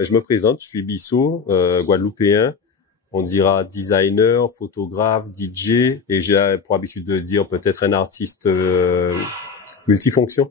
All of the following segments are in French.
Je me présente, je suis Bissot, guadeloupéen. On dira designer, photographe, DJ, et j'ai pour habitude de dire peut-être un artiste multifonction.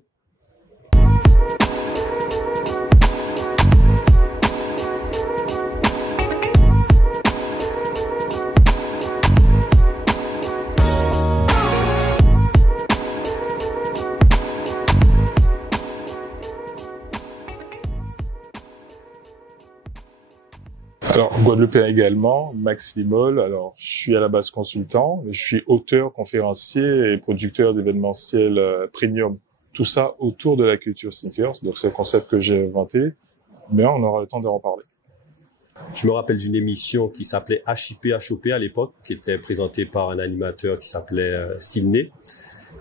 Alors, guadeloupéen également, Max Limol. Alors, je suis à la base consultant, je suis auteur, conférencier et producteur d'événementiels premium. Tout ça autour de la culture sneakers. Donc, c'est un concept que j'ai inventé, mais on aura le temps d'en parler. Je me rappelle d'une émission qui s'appelait HIP HOP à l'époque, qui était présentée par un animateur qui s'appelait Sydney.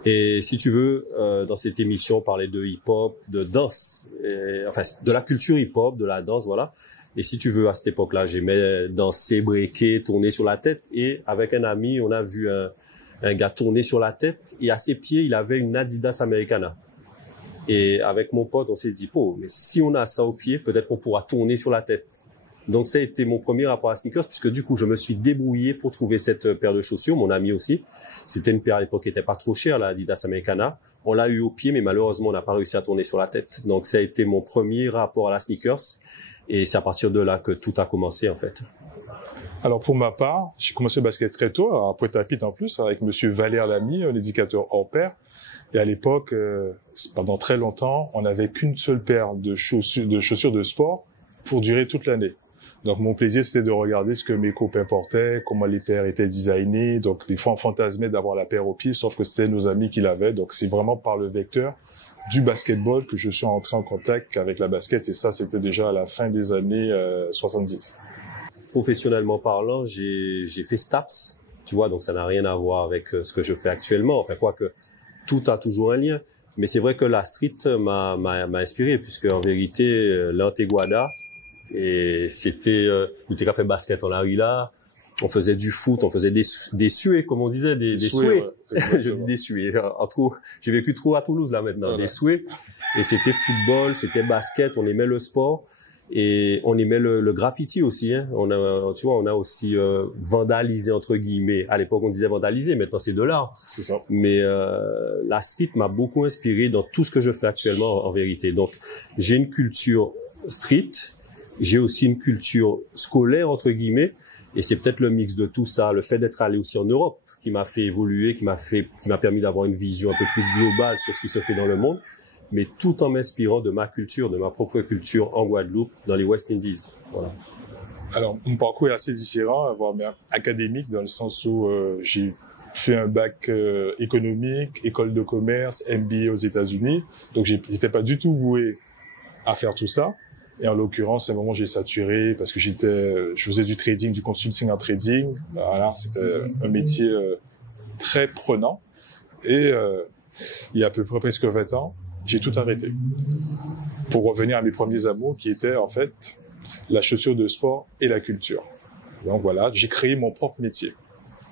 Et si tu veux, dans cette émission, on parlait de hip-hop, de danse, enfin de la culture hip-hop, de la danse, voilà. Et si tu veux, à cette époque-là, j'aimais danser, breaker, tourner sur la tête. Et avec un ami, on a vu un gars tourner sur la tête. Et à ses pieds, il avait une Adidas Americana. Et avec mon pote, on s'est dit, mais si on a ça au pied, peut-être qu'on pourra tourner sur la tête. Donc ça a été mon premier rapport à sneakers, puisque du coup, je me suis débrouillé pour trouver cette paire de chaussures. Mon ami aussi. C'était une paire à l'époque qui était pas trop chère, la Adidas Americana. On l'a eu au pied, mais malheureusement, on n'a pas réussi à tourner sur la tête. Donc ça a été mon premier rapport à la sneakers. Et c'est à partir de là que tout a commencé, en fait. Alors, pour ma part, j'ai commencé le basket très tôt, à Pointe-à-Pitre en plus, avec monsieur Valère Lamy, un éducateur hors pair. Et à l'époque, pendant très longtemps, on n'avait qu'une seule paire de chaussures de sport pour durer toute l'année. Donc, mon plaisir, c'était de regarder ce que mes copains portaient, comment les paires étaient designées. Donc, des fois, on fantasmait d'avoir la paire au pied, sauf que c'était nos amis qui l'avaient. Donc, c'est vraiment par le vecteur du basketball que je suis entré en contact avec la basket, et ça, c'était déjà à la fin des années 70. Professionnellement parlant, j'ai fait STAPS, tu vois, donc ça n'a rien à voir avec ce que je fais actuellement. Enfin, quoique tout a toujours un lien. Mais c'est vrai que la street m'a inspiré, puisque en vérité, l'Anteguada, et c'était, on était fait basket en la rue là. On faisait du foot, on faisait des suées, comme on disait, des souhaits. Ouais, je dis des suées. J'ai vécu trop à Toulouse, là, maintenant. Des souhaits. Et c'était football, c'était basket, on aimait le sport. Et on aimait le graffiti aussi, hein. On a aussi, vandalisé, entre guillemets. À l'époque, on disait vandaliser, maintenant c'est de l'art. C'est ça. Mais, la street m'a beaucoup inspiré dans tout ce que je fais actuellement, en vérité. Donc, j'ai une culture street. J'ai aussi une culture scolaire, entre guillemets. Et c'est peut-être le mix de tout ça, le fait d'être allé aussi en Europe, qui m'a fait évoluer, qui m'a permis d'avoir une vision un peu plus globale sur ce qui se fait dans le monde, mais tout en m'inspirant de ma culture, de ma propre culture en Guadeloupe, dans les West Indies. Voilà. Alors, mon parcours est assez différent, voire même académique, dans le sens où j'ai fait un bac économique, école de commerce, MBA aux États-Unis. Donc, j'étais pas du tout voué à faire tout ça. Et en l'occurrence, à un moment, j'ai saturé parce que je faisais du trading, du consulting en trading. Voilà, c'était un métier très prenant. Et il y a à peu près presque 20 ans, j'ai tout arrêté pour revenir à mes premiers amours qui étaient en fait la chaussure de sport et la culture. Donc voilà, j'ai créé mon propre métier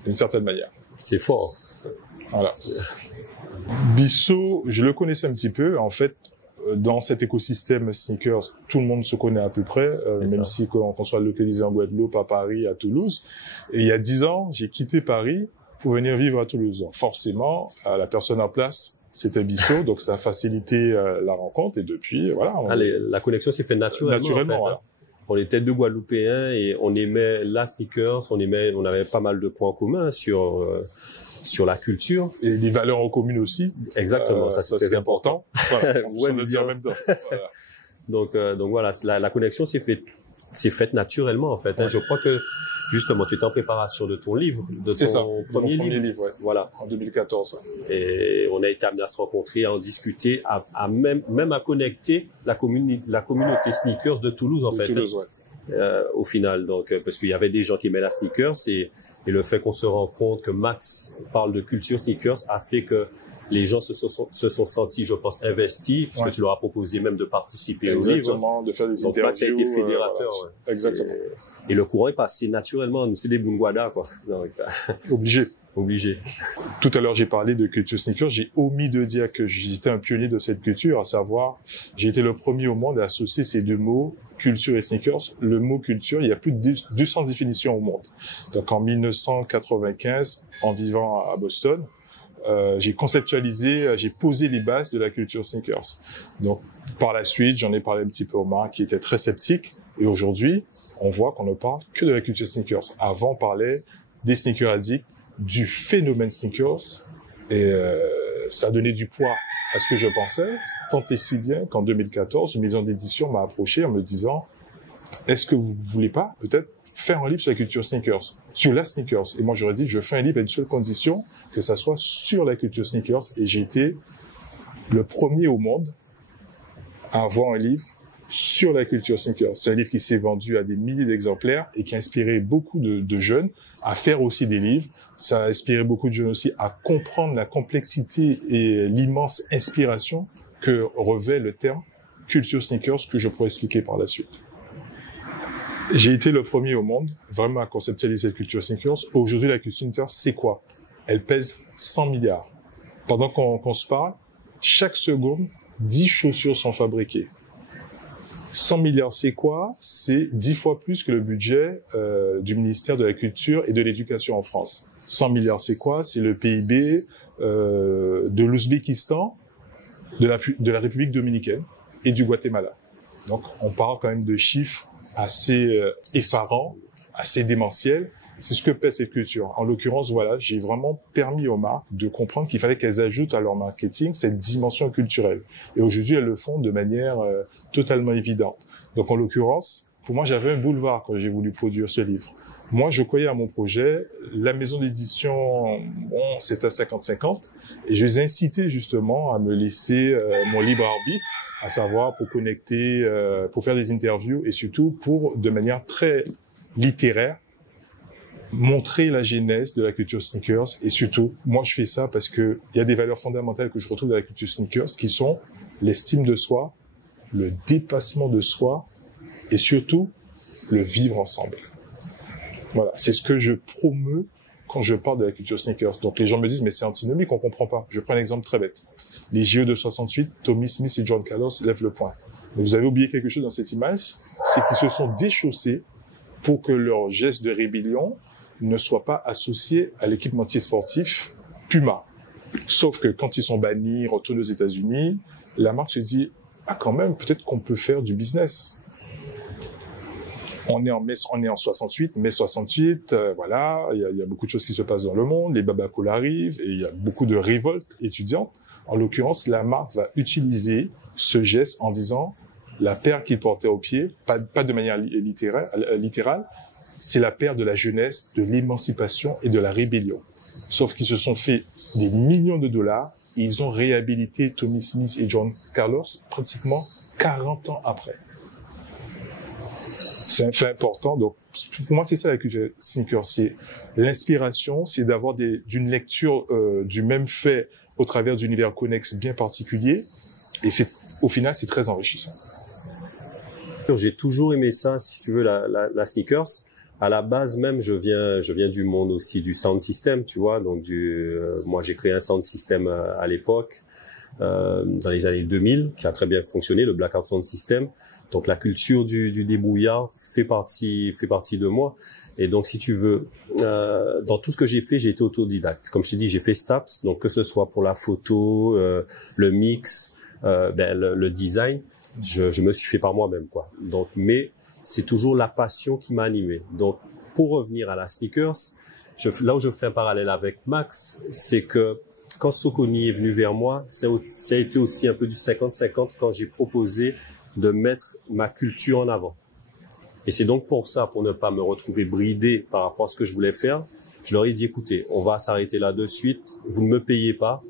d'une certaine manière. C'est fort. Voilà. Bissot, je le connaissais un petit peu. En fait, dans cet écosystème sneakers, tout le monde se connaît à peu près, même si qu'on soit localisé en Guadeloupe, à Paris, à Toulouse. Et il y a 10 ans, j'ai quitté Paris pour venir vivre à Toulouse. Donc forcément, la personne en place, c'était Bissot, donc ça a facilité la rencontre. Et depuis, voilà. La connexion s'est faite naturellement. Naturellement, en fait, voilà. On était deux Guadeloupéens et on aimait la sneakers, on avait pas mal de points communs sur la culture. Et les valeurs en commun aussi. Exactement, ça c'est très important. Voilà, on le dit en même temps. Voilà. Donc voilà, la connexion s'est faite naturellement en fait. Ouais. Hein. Je crois que justement tu étais en préparation de ton livre, de ton premier livre. Ouais. Voilà. En 2014. Et on a été amené à se rencontrer, à en discuter, même à connecter la communauté sneakers de Toulouse en fait. Toulouse, ouais. Au final, donc parce qu'il y avait des gens qui aimaient la sneakers et le fait qu'on se rend compte que Max parle de culture sneakers a fait que les gens se sont sentis, je pense, investis, parce que tu leur as proposé même de participer au livre. Exactement, de faire des donc interviews. Max a été fédérateur. Voilà. Exactement. Et le courant est passé naturellement. Nous, c'est des Bungwada, quoi. Donc, obligé. Tout à l'heure, j'ai parlé de culture sneakers. J'ai omis de dire que j'étais un pionnier de cette culture, à savoir, j'ai été le premier au monde à associer ces deux mots, culture et sneakers, le mot culture, il y a plus de 200 définitions au monde. Donc en 1995, en vivant à Boston, j'ai conceptualisé, j'ai posé les bases de la culture sneakers. Donc par la suite, j'en ai parlé un petit peu au Marc qui était très sceptique. Et aujourd'hui, on voit qu'on ne parle que de la culture sneakers. Avant, on parlait des sneakers addicts, du phénomène sneakers, et ça a donné du poids à ce que je pensais, tant et si bien qu'en 2014, une maison d'édition m'a approché en me disant « Est-ce que vous voulez pas peut-être faire un livre sur la culture sneakers, sur la sneakers ?» Et moi, j'aurais dit « Je fais un livre à une seule condition, que ça soit sur la culture sneakers. » Et j'ai été le premier au monde à avoir un livre sur la culture sneakers. C'est un livre qui s'est vendu à des milliers d'exemplaires et qui a inspiré beaucoup de jeunes à faire aussi des livres. Ça a inspiré beaucoup de jeunes aussi à comprendre la complexité et l'immense inspiration que revêt le terme culture sneakers, que je pourrais expliquer par la suite. J'ai été le premier au monde vraiment à conceptualiser la culture sneakers. Aujourd'hui, la culture sneakers, c'est quoi? Elle pèse 100 milliards. Pendant qu'on se parle, chaque seconde, 10 chaussures sont fabriquées. 100 milliards, c'est quoi? C'est 10 fois plus que le budget du ministère de la Culture et de l'Éducation en France. 100 milliards, c'est quoi? C'est le PIB de l'Ouzbékistan, de la République dominicaine et du Guatemala. Donc, on parle quand même de chiffres assez effarants, assez démentiels. C'est ce que pèse cette culture. En l'occurrence, voilà, j'ai vraiment permis aux marques de comprendre qu'il fallait qu'elles ajoutent à leur marketing cette dimension culturelle. Et aujourd'hui, elles le font de manière totalement évidente. Donc, en l'occurrence, pour moi, j'avais un boulevard quand j'ai voulu produire ce livre. Moi, je croyais à mon projet. La maison d'édition, bon, c'était à 50-50. Et je les ai incités justement à me laisser mon libre arbitre, à savoir pour connecter, pour faire des interviews et surtout pour, de manière très littéraire, montrer la genèse de la culture sneakers. Et surtout, moi, je fais ça parce que il y a des valeurs fondamentales que je retrouve dans la culture sneakers qui sont l'estime de soi, le dépassement de soi et surtout le vivre ensemble. Voilà, c'est ce que je promeus quand je parle de la culture sneakers. Donc les gens me disent mais c'est antinomique, on comprend pas. Je prends un exemple très bête. Les JO de 68, Tommy Smith et John Carlos lèvent le poing. Mais vous avez oublié quelque chose dans cette image, c'est qu'ils se sont déchaussés pour que leur geste de rébellion ne soit pas associé à l'équipementier sportif Puma. Sauf que quand ils sont bannis, retournent aux États-Unis, la marque se dit ah quand même peut-être qu'on peut faire du business. On est en 68, mai 68, voilà, il y a beaucoup de choses qui se passent dans le monde, les babacools arrivent et il y a beaucoup de révoltes étudiantes. En l'occurrence, la marque va utiliser ce geste en disant la paire qu'il portait au pied, pas de manière littérale, c'est la paire de la jeunesse, de l'émancipation et de la rébellion. Sauf qu'ils se sont fait des millions de dollars et ils ont réhabilité Tommy Smith et John Carlos pratiquement 40 ans après. C'est un fait important. Donc, pour moi, c'est ça la culture sneaker. C'est l'inspiration, c'est d'avoir d'une lecture du même fait au travers d'univers connexes bien particuliers. Et au final, c'est très enrichissant. J'ai toujours aimé ça, si tu veux, la sneakers. À la base même, je viens du monde aussi du sound system, tu vois. Donc moi, j'ai créé un sound system à l'époque, dans les années 2000, qui a très bien fonctionné, le Blackout Sound System. Donc la culture du débrouillard fait partie de moi. Et donc si tu veux, dans tout ce que j'ai fait, j'ai été autodidacte. Comme je t'ai dit, j'ai fait STAPS, donc que ce soit pour la photo, le mix, le design, je me suis fait par moi-même, quoi. Donc, mais c'est toujours la passion qui m'a animé. Donc, pour revenir à la sneakers, là où je fais un parallèle avec Max, c'est que quand Soconi est venu vers moi, ça a été aussi un peu du 50-50 quand j'ai proposé de mettre ma culture en avant. Et c'est donc pour ça, pour ne pas me retrouver bridé par rapport à ce que je voulais faire, je leur ai dit, écoutez, on va s'arrêter là de suite, vous ne me payez pas,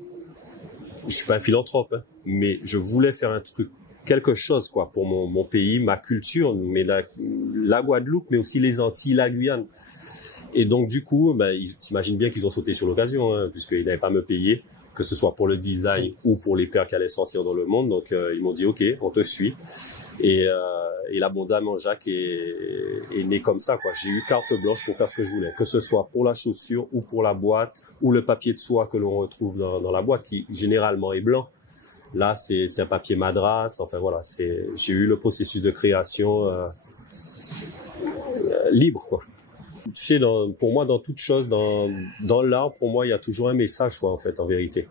je suis pas un philanthrope, hein, mais je voulais faire un truc, quelque chose, quoi, pour mon pays, ma culture, mais la Guadeloupe, mais aussi les Antilles, la Guyane. Et donc, du coup, ils t'imaginent bien qu'ils ont sauté sur l'occasion, hein, puisqu'ils n'avaient pas à me payer, que ce soit pour le design ou pour les paires qui allaient sortir dans le monde. Donc, ils m'ont dit, OK, on te suit. Et l'abondamment Jacques est né comme ça, quoi. J'ai eu carte blanche pour faire ce que je voulais, que ce soit pour la chaussure ou pour la boîte ou le papier de soie que l'on retrouve dans la boîte, qui généralement est blanc. Là, c'est un papier madras. Enfin voilà, j'ai eu le processus de création libre, quoi. Tu sais, pour moi, dans toute chose, dans l'art, pour moi, il y a toujours un message, quoi, en fait, en vérité.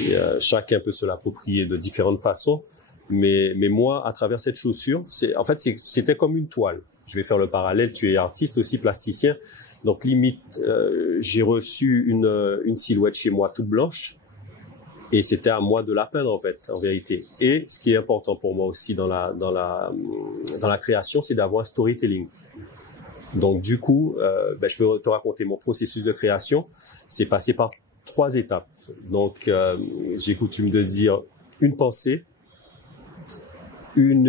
Et, chacun peut se l'approprier de différentes façons. Mais moi, à travers cette chaussure, c'était comme une toile. Je vais faire le parallèle. Tu es artiste aussi, plasticien. Donc, limite, j'ai reçu une silhouette chez moi toute blanche. Et c'était à moi de la peindre, en fait, en vérité. Et ce qui est important pour moi aussi dans la création, c'est d'avoir un storytelling. Donc, du coup, je peux te raconter mon processus de création. C'est passé par 3 étapes. Donc, j'ai coutume de dire une pensée, une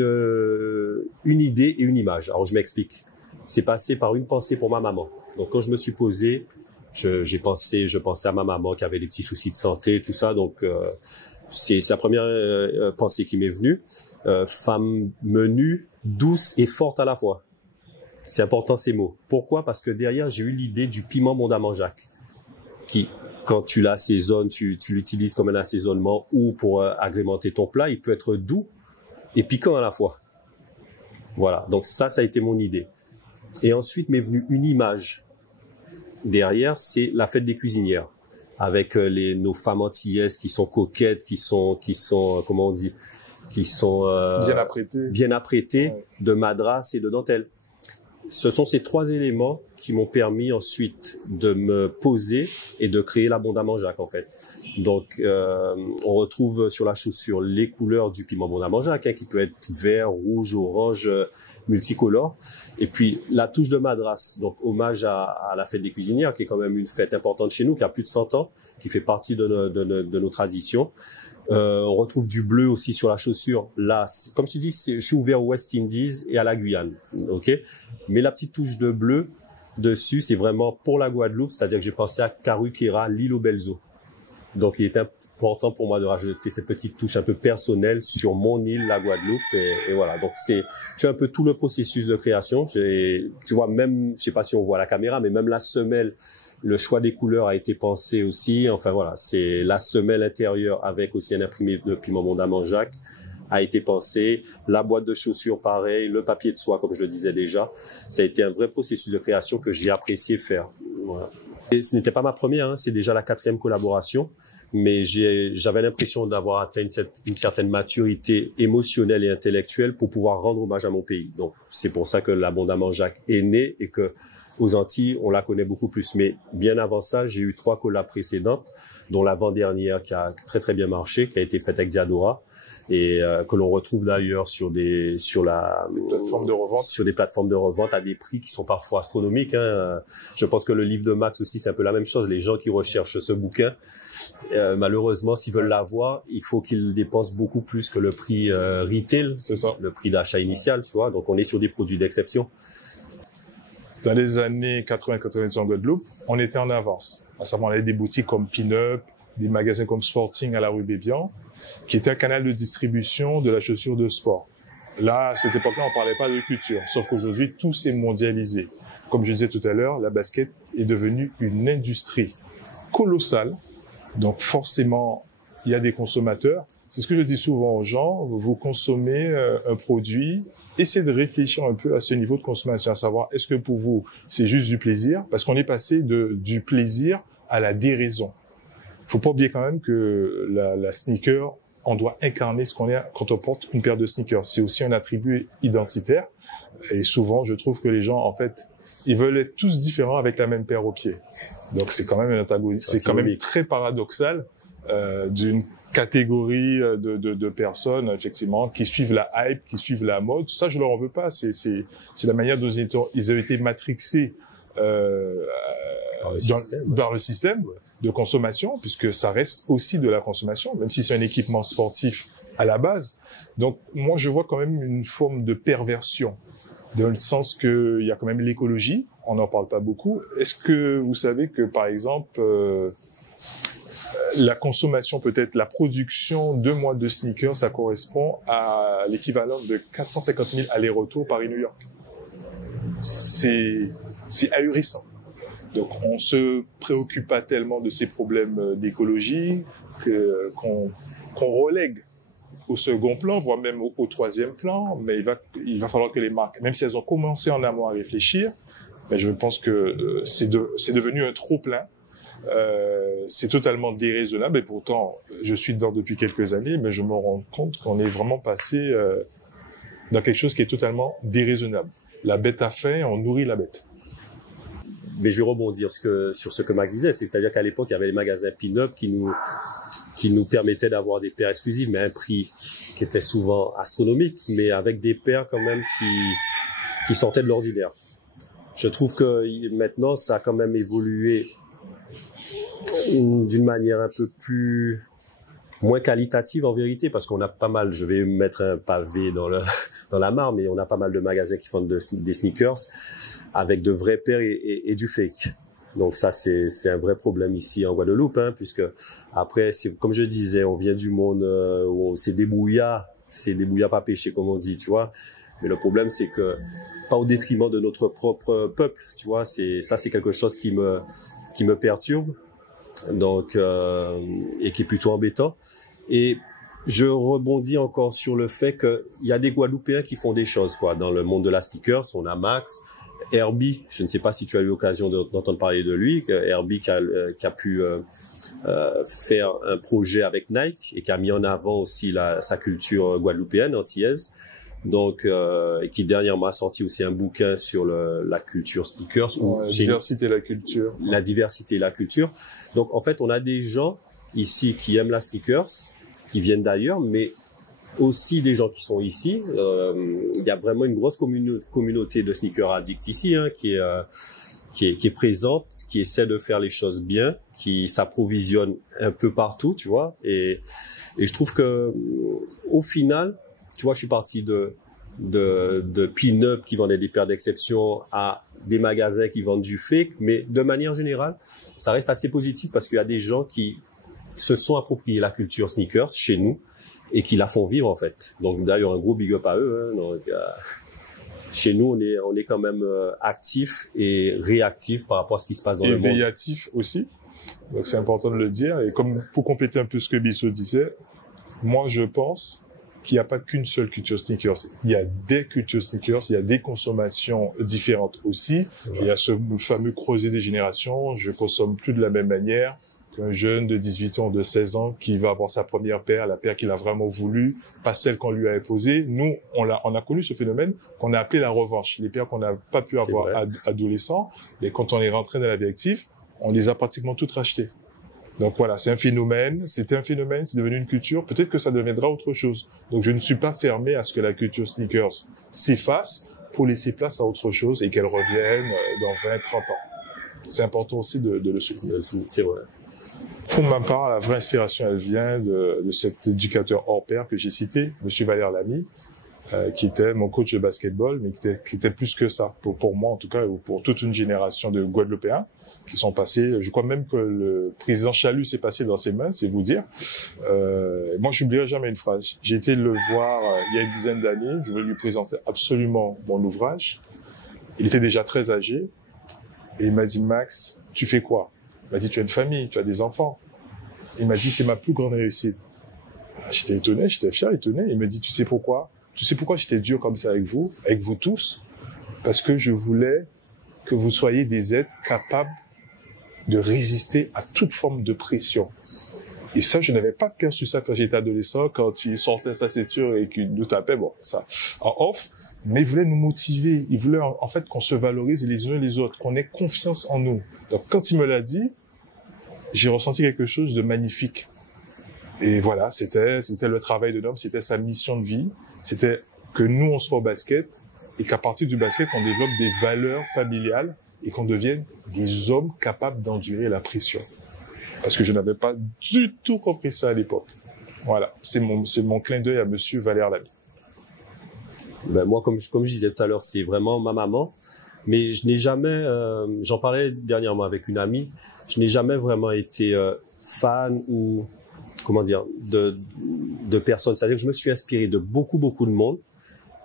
idée et une image. Alors, je m'explique. C'est passé par une pensée pour ma maman. Donc, quand je me suis posé, je pensais à ma maman qui avait des petits soucis de santé, tout ça. Donc, c'est la première pensée qui m'est venue. Femme menue, douce et forte à la fois. C'est important ces mots. Pourquoi? Parce que derrière, j'ai eu l'idée du piment Mondamain-Jacques, qui, quand tu l'assaisonnes, tu l'utilises comme un assaisonnement ou pour agrémenter ton plat, il peut être doux et piquant à la fois. Voilà. Donc ça a été mon idée. Et ensuite m'est venue une image. Derrière, c'est la fête des cuisinières, avec nos femmes antillaises qui sont coquettes, qui sont comment on dit, qui sont bien apprêtées, ouais, de madras et de dentelle. Ce sont ces 3 éléments qui m'ont permis ensuite de me poser et de créer l'Abondamment-Jacques, en fait. Donc, on retrouve sur la chaussure les couleurs du piment Mondamain-Jacques, qui peut être vert, rouge, orange, multicolore. Et puis, la touche de madras, donc hommage à la fête des cuisinières, qui est quand même une fête importante chez nous, qui a plus de 100 ans, qui fait partie de nos traditions. On retrouve du bleu aussi sur la chaussure. Là, comme je te dis, je suis ouvert aux West Indies et à la Guyane, ok. Mais la petite touche de bleu dessus, c'est vraiment pour la Guadeloupe, c'est-à-dire que j'ai pensé à Karukéra, l'île aux belles eaux. Donc, il est important pour moi de rajouter cette petite touche un peu personnelle sur mon île, la Guadeloupe, et voilà. Donc, tu as un peu tout le processus de création. Tu vois, même, je sais pas si on voit la caméra, mais même la semelle. Le choix des couleurs a été pensé aussi. Enfin voilà, c'est la semelle intérieure avec aussi un imprimé de piment Mondamain-Jacques a été pensé. La boîte de chaussures, pareil. Le papier de soie, comme je le disais déjà. Ça a été un vrai processus de création que j'ai apprécié faire. Voilà. Et ce n'était pas ma première, hein, c'est déjà la 4e collaboration. Mais j'avais l'impression d'avoir atteint une certaine maturité émotionnelle et intellectuelle pour pouvoir rendre hommage à mon pays. Donc c'est pour ça que l'Abondamment-Jacques est né et que aux Antilles, on la connaît beaucoup plus. Mais bien avant ça, j'ai eu 3 collabs précédentes, dont l'avant-dernière qui a très très bien marché, qui a été faite avec Diadora et que l'on retrouve d'ailleurs sur des plateformes de revente à des prix qui sont parfois astronomiques. Hein. Je pense que le livre de Max aussi, c'est un peu la même chose. Les gens qui recherchent ce bouquin, malheureusement, s'ils veulent l'avoir, il faut qu'ils dépensent beaucoup plus que le prix retail, c'est ça, le prix d'achat initial, tu vois. Donc on est sur des produits d'exception. Dans les années 80-90 en Guadeloupe, on était en avance. À savoir, on avait des boutiques comme Pin-Up, des magasins comme Sporting à la rue Bébian, qui était un canal de distribution de la chaussure de sport. Là, à cette époque-là, on parlait pas de culture. Sauf qu'aujourd'hui, tout s'est mondialisé. Comme je disais tout à l'heure, la basket est devenue une industrie colossale. Donc, forcément, il y a des consommateurs. C'est ce que je dis souvent aux gens. Vous consommez un produit. Essayez de réfléchir un peu à ce niveau de consommation, à savoir, est-ce que pour vous, c'est juste du plaisir? Parce qu'on est passé du plaisir à la déraison. Faut pas oublier quand même que la sneaker, on doit incarner ce qu'on est quand on porte une paire de sneakers. C'est aussi un attribut identitaire. Et souvent, je trouve que les gens, en fait, ils veulent être tous différents avec la même paire aux pieds. Donc, c'est quand même un antagonisme. C'est quand même très paradoxal d'une catégorie de personnes, effectivement, qui suivent la hype, qui suivent la mode. Ça, je leur en veux pas. C'est la manière dont ils ont été matrixés dans le système de consommation, puisque ça reste aussi de la consommation, même si c'est un équipement sportif à la base. Donc, moi, je vois quand même une forme de perversion, dans le sens qu'il y a quand même l'écologie. On n'en parle pas beaucoup. Est-ce que vous savez que, par exemple, la consommation, peut-être la production de mois de sneakers, ça correspond à l'équivalent de 450 000 allers-retours Paris-New York. C'est ahurissant. Donc, on se préoccupe pas tellement de ces problèmes d'écologie qu'on relègue au second plan, voire même au troisième plan, mais il va falloir que les marques, même si elles ont commencé en amont à réfléchir, mais je pense que c'est devenu un trop-plein. C'est totalement déraisonnable et pourtant, je suis dedans depuis quelques années, mais je me rends compte qu'on est vraiment passé dans quelque chose qui est totalement déraisonnable. La bête a faim, on nourrit la bête. Mais je vais rebondir sur ce que Max disait, c'est-à-dire qu'à l'époque, il y avait les magasins pin-up qui nous permettaient d'avoir des paires exclusives, mais à un prix qui était souvent astronomique, mais avec des paires quand même qui sortaient de l'ordinaire. Je trouve que maintenant, ça a quand même évolué d'une manière un peu moins qualitative en vérité, parce qu'on a pas mal, je vais mettre un pavé dans la mare, mais on a pas mal de magasins qui font des sneakers avec de vraies paires et du fake. Donc ça, c'est un vrai problème ici en Guadeloupe, hein, puisque après, comme je disais, on vient du monde où c'est des bouillards pas péché, comme on dit, tu vois. Mais le problème, c'est que pas au détriment de notre propre peuple, tu vois. C'est quelque chose qui me perturbe, donc et qui est plutôt embêtant. Et je rebondis encore sur le fait qu'il y a des Guadeloupéens qui font des choses, quoi, dans le monde de la sneakers. On a Max, Herbie, je ne sais pas si tu as eu l'occasion d'entendre parler de lui, Herbie qui a pu faire un projet avec Nike et qui a mis en avant aussi sa culture guadeloupéenne, antillaise. Donc, et qui dernièrement a sorti aussi un bouquin sur la culture sneakers. La diversité et la culture. La diversité et la culture. Donc, en fait, on a des gens ici qui aiment la sneakers, qui viennent d'ailleurs, mais aussi des gens qui sont ici. Il y a vraiment une grosse communauté de sneakers addicts ici, hein, qui est présente, qui essaie de faire les choses bien, qui s'approvisionne un peu partout, tu vois. Et je trouve que, au final, tu vois, je suis parti de pin-up qui vendaient des paires d'exception à des magasins qui vendent du fake, mais de manière générale, ça reste assez positif parce qu'il y a des gens qui se sont appropriés la culture sneakers chez nous et qui la font vivre en fait. Donc d'ailleurs un gros big up à eux. Hein. Donc chez nous on est quand même actif et réactif par rapport à ce qui se passe dans le monde. Et véatif aussi. Donc c'est important de le dire. Et comme pour compléter un peu ce que Bissot disait, moi je pense qu'il n'y a pas qu'une seule culture sneakers. Il y a des cultures sneakers, il y a des consommations différentes aussi. Il y a ce fameux creuset des générations. Je consomme plus de la même manière qu'un jeune de 18 ans, de 16 ans qui va avoir sa première paire, la paire qu'il a vraiment voulu, pas celle qu'on lui a imposée. Nous, on a connu ce phénomène qu'on a appelé la revanche. Les paires qu'on n'a pas pu avoir adolescents, mais quand on est rentré dans la vie active, on les a pratiquement toutes rachetées. Donc voilà, c'est un phénomène, c'est devenu une culture, peut-être que ça deviendra autre chose. Donc je ne suis pas fermé à ce que la culture sneakers s'efface pour laisser place à autre chose et qu'elle revienne dans 20, 30 ans. C'est important aussi de le soutenir. C'est vrai. Pour ma part, la vraie inspiration, elle vient de cet éducateur hors pair que j'ai cité, Monsieur Valère Lamy, qui était mon coach de basketball, mais qui était plus que ça, pour moi en tout cas, ou pour toute une génération de Guadeloupéens qui sont passés. Je crois même que le président Chalut s'est passé dans ses mains, c'est vous dire. Moi, je n'oublierai jamais une phrase. J'ai été le voir il y a une dizaine d'années. Je voulais lui présenter absolument mon ouvrage. Il était déjà très âgé et il m'a dit, Max, tu fais quoi? Il m'a dit, tu as une famille, tu as des enfants. Il m'a dit, c'est ma plus grande réussite. J'étais étonné, j'étais fier, étonné. Il me dit, tu sais pourquoi? Tu sais pourquoi j'étais dur comme ça avec vous tous? Parce que je voulais que vous soyez des êtres capables de résister à toute forme de pression. Et ça, je n'avais pas perçu ça quand j'étais adolescent, quand il sortait sa ceinture et qu'il nous tapait, bon, ça, en off. Mais il voulait nous motiver. Il voulait, en fait, qu'on se valorise les uns les autres, qu'on ait confiance en nous. Donc, quand il me l'a dit, j'ai ressenti quelque chose de magnifique. Et voilà, c'était le travail de l'homme, c'était sa mission de vie. C'était que nous, on soit au basket et qu'à partir du basket, on développe des valeurs familiales et qu'on devienne des hommes capables d'endurer la pression. Parce que je n'avais pas du tout compris ça à l'époque. Voilà, c'est mon clin d'œil à Monsieur Valère Lamy. Ben moi, comme je disais tout à l'heure, c'est vraiment ma maman. Mais je n'ai jamais, j'en parlais dernièrement avec une amie, je n'ai jamais vraiment été fan ou, comment dire, de personnes. C'est-à-dire que je me suis inspiré de beaucoup de monde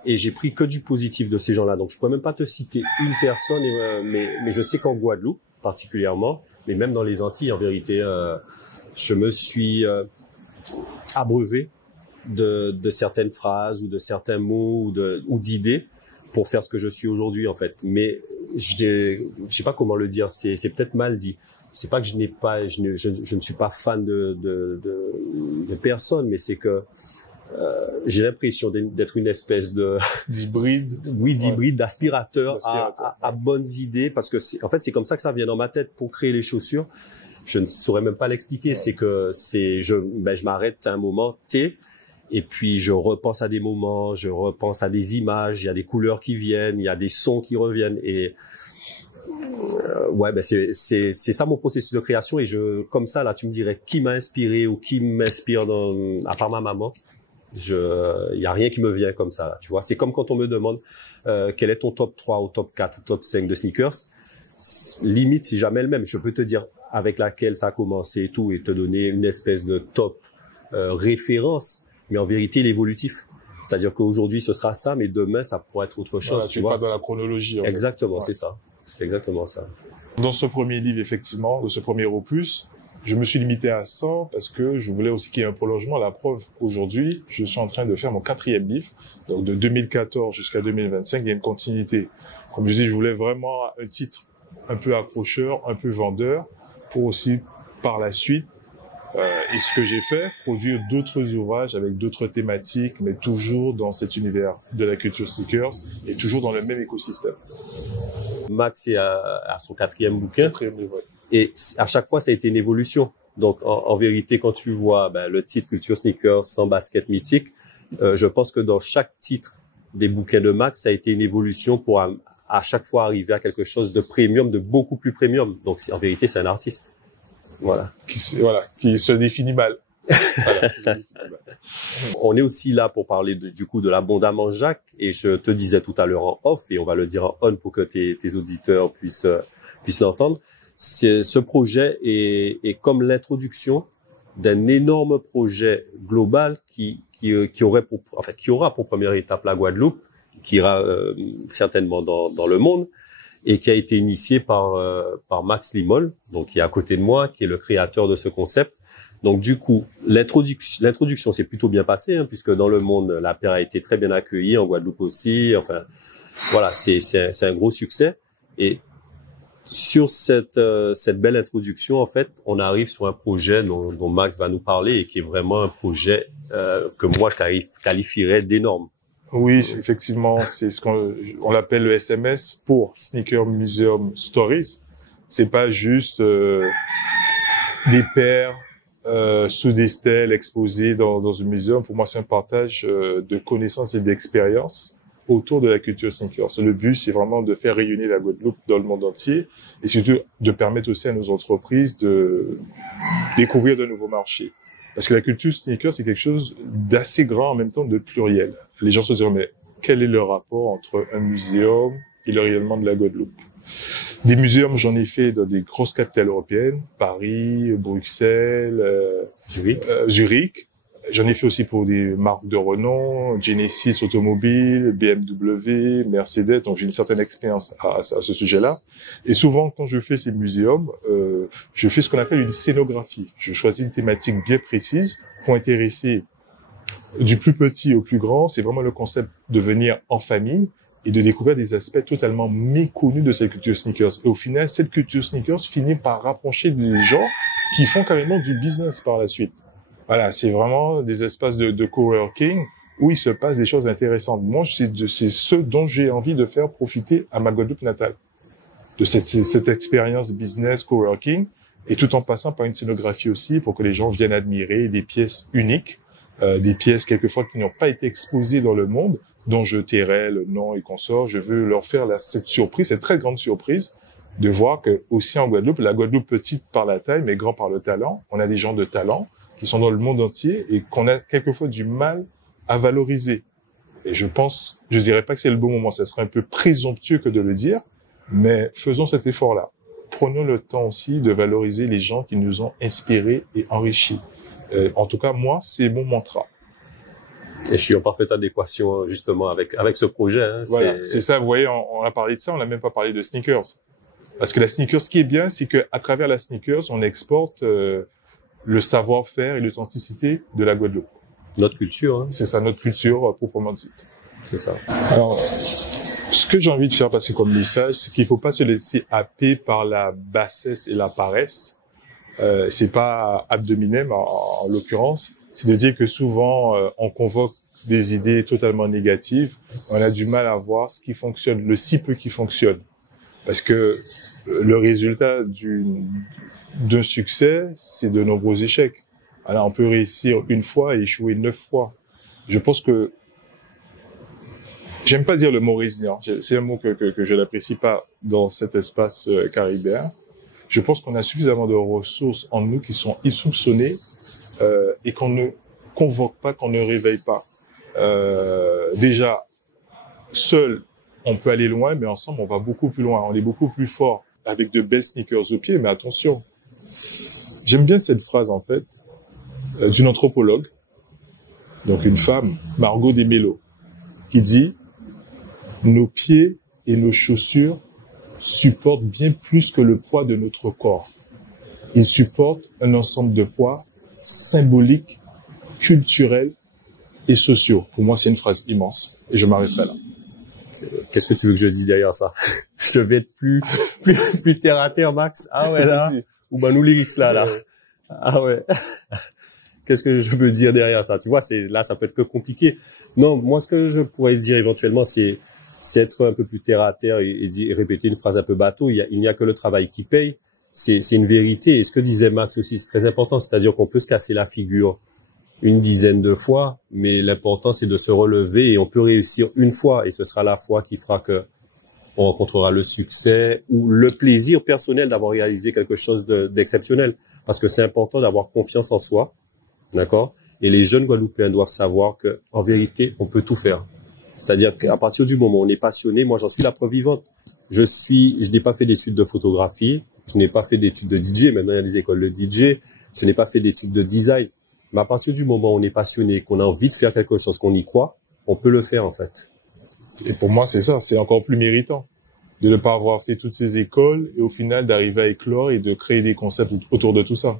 et j'ai pris que du positif de ces gens-là. Donc, je pourrais même pas te citer une personne, mais je sais qu'en Guadeloupe, particulièrement, mais même dans les Antilles, en vérité, je me suis abreuvé de certaines phrases ou de certains mots ou d'idées pour faire ce que je suis aujourd'hui, en fait. Mais je sais pas comment le dire, c'est peut-être mal dit. C'est pas que je ne suis pas fan de personne, mais c'est que j'ai l'impression d'être une espèce d'hybride. Oui, d'hybride, d'aspirateur à bonnes idées, parce que en fait, c'est comme ça que ça vient dans ma tête pour créer les chaussures. Je ne saurais même pas l'expliquer. C'est que je m'arrête à un moment T, et puis je repense à des moments, je repense à des images, il y a des couleurs qui viennent, il y a des sons qui reviennent, et ouais, c'est ça mon processus de création. Et comme ça là, tu me dirais qui m'a inspiré ou qui m'inspire à part ma maman. Il y a rien qui me vient comme ça, là, tu vois. C'est comme quand on me demande quel est ton top 3 ou top 4 ou top 5 de sneakers. Limite, si jamais le même, je peux te dire avec laquelle ça a commencé et tout, et te donner une espèce de top référence, mais en vérité, l'évolutif. C'est-à-dire qu'aujourd'hui, ce sera ça, mais demain, ça pourrait être autre chose. Voilà, tu vois, pas dans la chronologie. Exactement, ouais. C'est ça. C'est exactement ça. Dans ce premier livre, effectivement, de ce premier opus, je me suis limité à 100 parce que je voulais aussi qu'il y ait un prolongement. La preuve, aujourd'hui, je suis en train de faire mon 4e livre. Donc, de 2014 jusqu'à 2025, il y a une continuité. Comme je dis, je voulais vraiment un titre un peu accrocheur, un peu vendeur, pour aussi, par la suite, et ce que j'ai fait, produire d'autres ouvrages avec d'autres thématiques, mais toujours dans cet univers de la culture sneakers et toujours dans le même écosystème. Max est à son 4e bouquin. 4e livre, ouais. Et à chaque fois, ça a été une évolution. Donc, en vérité, quand tu vois le titre Culture Sneakers sans basket mythique, je pense que dans chaque titre des bouquins de Max, ça a été une évolution pour à chaque fois arriver à quelque chose de premium, de beaucoup plus premium. Donc, en vérité, c'est un artiste. Voilà. Qui se définit mal. Voilà, On est aussi là pour parler du coup de l'abondamment Jacques. Et je te disais tout à l'heure en off, et on va le dire en on pour que tes auditeurs puissent l'entendre. Ce projet est comme l'introduction d'un énorme projet global qui aura pour première étape la Guadeloupe, qui ira certainement dans le monde, et qui a été initié par Max Limol, donc qui est à côté de moi, qui est le créateur de ce concept. Donc du coup, l'introduction s'est plutôt bien passée, hein, puisque dans le monde, la paire a été très bien accueillie, en Guadeloupe aussi. Enfin, voilà, c'est un gros succès. Et sur cette belle introduction, en fait, on arrive sur un projet dont Max va nous parler et qui est vraiment un projet que moi je qualifierais d'énorme. Oui, effectivement, c'est ce qu'on l'appelle le SMS pour Sneaker Museum Stories. C'est pas juste des paires sous des stèles exposées dans un muséum. Pour moi, c'est un partage de connaissances et d'expériences autour de la culture sneakers. Le but, c'est vraiment de faire rayonner la Guadeloupe dans le monde entier et surtout de permettre aussi à nos entreprises de découvrir de nouveaux marchés. Parce que la culture sneakers, c'est quelque chose d'assez grand en même temps de pluriel. Les gens se diront, mais quel est le rapport entre un muséum et le rayonnement de la Guadeloupe? Des muséums, j'en ai fait dans des grosses capitales européennes, Paris, Bruxelles, Zurich. J'en ai fait aussi pour des marques de renom, Genesis Automobile, BMW, Mercedes, donc j'ai une certaine expérience à ce sujet-là. Et souvent, quand je fais ces muséums, je fais ce qu'on appelle une scénographie. Je choisis une thématique bien précise pour intéresser du plus petit au plus grand. C'est vraiment le concept de venir en famille et de découvrir des aspects totalement méconnus de cette culture sneakers. Et au final, cette culture sneakers finit par rapprocher des gens qui font carrément du business par la suite. Voilà, c'est vraiment des espaces de coworking où il se passe des choses intéressantes. Moi, c'est ce dont j'ai envie de faire profiter à ma Guadeloupe natale, de cette expérience business coworking, et tout en passant par une scénographie aussi pour que les gens viennent admirer des pièces uniques, des pièces quelquefois qui n'ont pas été exposées dans le monde, dont je tairai le nom et consorts. Je veux leur faire cette surprise, cette très grande surprise, de voir que aussi en Guadeloupe, la Guadeloupe petite par la taille, mais grand par le talent, on a des gens de talent qui sont dans le monde entier et qu'on a quelquefois du mal à valoriser. Et je dirais pas que c'est le bon moment, ça serait un peu présomptueux que de le dire, mais faisons cet effort-là. Prenons le temps aussi de valoriser les gens qui nous ont inspirés et enrichis. En tout cas, moi, c'est mon mantra. Et je suis en parfaite adéquation, justement, avec ce projet. Hein. Voilà, c'est ça, vous voyez, on a parlé de ça, on n'a même pas parlé de sneakers. Parce que la sneakers, ce qui est bien, c'est qu'à travers la sneakers, on exporte le savoir-faire et l'authenticité de la Guadeloupe. Notre culture. Hein. C'est ça, notre culture proprement dit. C'est ça. Alors, ce que j'ai envie de faire passer comme message, c'est qu'il faut pas se laisser happer par la bassesse et la paresse. C'est pas ad hominem en l'occurrence. C'est de dire que souvent, on convoque des idées totalement négatives. On a du mal à voir ce qui fonctionne, le si peu qui fonctionne. Parce que le résultat d'un succès, c'est de nombreux échecs. Alors, on peut réussir une fois et échouer 9 fois. Je pense que j'aime pas dire le mot résilient. C'est un mot que je n'apprécie pas dans cet espace caribéen. Je pense qu'on a suffisamment de ressources en nous qui sont insoupçonnées et qu'on ne convoque pas, qu'on ne réveille pas. Déjà, seul, on peut aller loin, mais ensemble, on va beaucoup plus loin. On est beaucoup plus fort avec de belles sneakers aux pieds, mais attention. J'aime bien cette phrase, en fait, d'une anthropologue, donc une femme, Margot Desmélo, qui dit « Nos pieds et nos chaussures supportent bien plus que le poids de notre corps. Ils supportent un ensemble de poids symboliques, culturels et sociaux. » Pour moi, c'est une phrase immense et je m'arrêterai là. Qu'est-ce que tu veux que je dise derrière ça? Je vais être plus terre à terre, Max. Ah ouais, là. Ou ben, nous lyrics là. Ah ouais. Qu'est-ce que je peux dire derrière ça? Tu vois, là, ça peut être que compliqué. Non, moi, ce que je pourrais dire éventuellement, c'est être un peu plus terre à terre et répéter une phrase un peu bateau. Il n'y a que le travail qui paye. C'est une vérité. Et ce que disait Max aussi, c'est très important. C'est-à-dire qu'on peut se casser la figure une dizaine de fois, mais l'important, c'est de se relever et on peut réussir une fois et ce sera la fois qui fera que on rencontrera le succès ou le plaisir personnel d'avoir réalisé quelque chose d'exceptionnel. Parce que c'est important d'avoir confiance en soi. D'accord? Et les jeunes Guadeloupéens doivent savoir que, en vérité, on peut tout faire. C'est-à-dire qu'à partir du moment où on est passionné, moi, j'en suis la preuve vivante. Je n'ai pas fait d'études de photographie. Je n'ai pas fait d'études de DJ. Maintenant, il y a des écoles de DJ. Je n'ai pas fait d'études de design. Mais à partir du moment où on est passionné, qu'on a envie de faire quelque chose, qu'on y croit, on peut le faire, en fait. Et pour moi, c'est ça. C'est encore plus méritant de ne pas avoir fait toutes ces écoles et au final d'arriver à éclore et de créer des concepts autour de tout ça.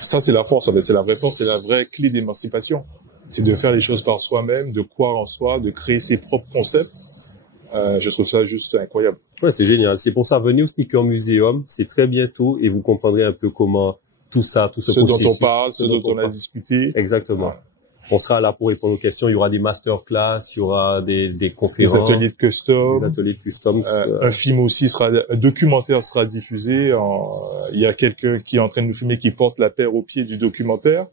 Ça, c'est la force, en fait. C'est la vraie force, c'est la vraie clé d'émancipation. C'est de faire les choses par soi-même, de croire en soi, de créer ses propres concepts. Je trouve ça juste incroyable. Ouais, c'est génial. C'est pour ça, venez au Sneaker Museum. C'est très bientôt et vous comprendrez un peu comment tout ce processus. Ce dont on parle, ce dont on a discuté. Exactement. Ouais. On sera là pour répondre aux questions. Il y aura des masterclass, il y aura des conférences. Des ateliers de custom. Des ateliers de custom. Un film aussi un documentaire sera diffusé. Il y a quelqu'un qui est en train de nous filmer qui porte la paire au pied du documentaire.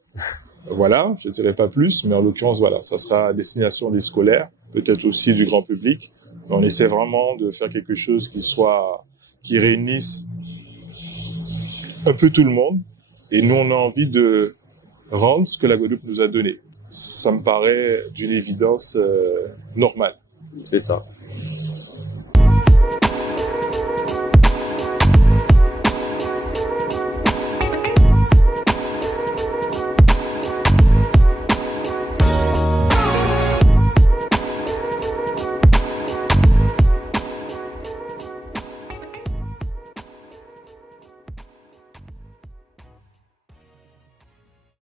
Voilà, je ne dirai pas plus, mais en l'occurrence, voilà, ça sera à destination des scolaires, peut-être aussi du grand public. Mais on essaie vraiment de faire quelque chose qui réunisse un peu tout le monde. Et nous, on a envie de rendre ce que la Guadeloupe nous a donné. Ça me paraît d'une évidence normale. C'est ça.